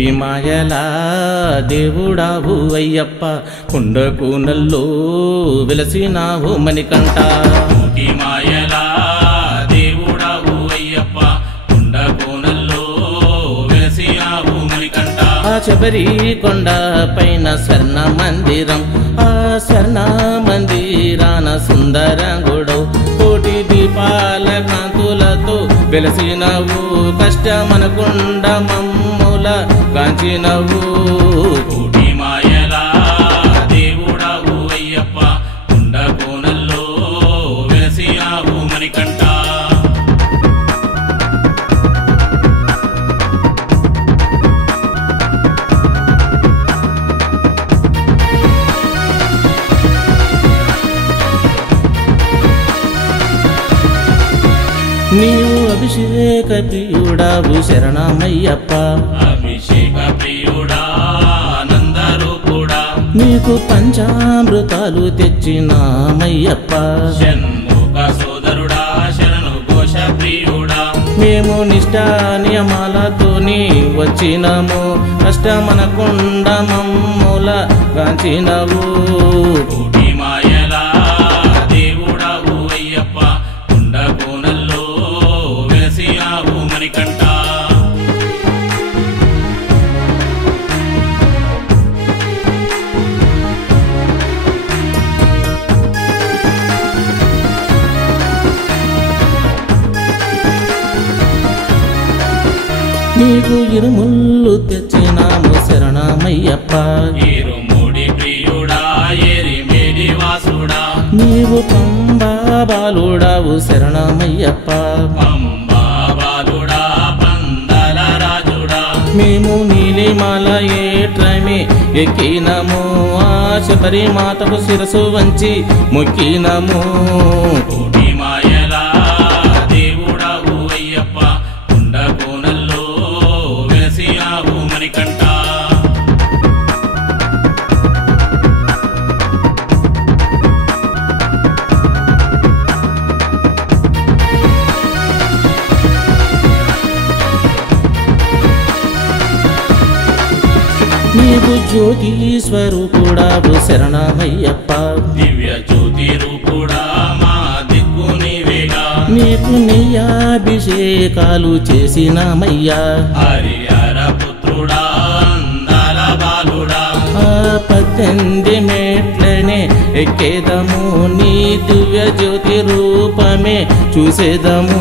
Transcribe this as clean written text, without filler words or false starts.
కోటి మాయల దేవుడావు అయ్యప్ప కుండకూనల్లో వెలసినావు మణికంఠ కోటి మాయల దేవుడావు అయ్యప్ప కుండకూనల్లో వెలసినావు మణికంఠ ఆ శబరి కొండ పైన స్వర్ణ మందిరం ఆ స్వర్ణ మందిరాన సుందరంగుడవు కోటి దీపాల కాంతులతో వెలసినవు కష్టమనకుండ మమ్ముల కాంచినవు కోటి మాయల దేవుడావు అయ్యప్ప కుండకూనల్లో వెలసినావు మణికంఠ నీవు అభిషేక ప్రియుడావు శరణమయ్యప్ప అభిషేక ప్రియుడా ఆనందరూపుడా నీకు పంచామృతాలు తెచ్చినామయ్యప్ప షణ్ముఖ సోదరుడా శరణు ఘోష ప్రియుడా మేము నిష్ఠా నియమాలతోని వచ్చినము కష్టమనకుండ మమ్ముల కాంచినవు కోటి మాయల దేవుడావు అయ్యప్ప కుండకూనల్లో వెలసినావు మణికంఠ నీకు ఇరుముళ్ళు తెచ్చినాము శరణమయ్యప్ప ఇరుముడి ప్రియుడా ఎరిమేలి వాసుడా నీవు పంబా బాలుడావు శరణమయ్యప్ప పంబా బాలుడా పందల రాజుడా మేము నీలిమాల ఏట్రమే ఎక్కినము ఆ శబరి మాతకు శిరసు వంచి మొక్కినము కోటి మాయల దేవుడావు అయ్యప్ప కుండకూనల్లో వెలసినావు మణికంఠ నీవు జ్యోతి స్వరూపుడావు శరణమయ్యప్ప దివ్య జ్యోతి రూపుడా మా దిక్కు నీవేగా నీకు నెయ్యాభిషేకాలు చేసినామయ్యా హరిహర పుత్రుడా అందాల బాలుడా ఆ 18 మెట్లనే ఎక్కేదము నీ దివ్య జ్యోతి రూపమే చూసేదము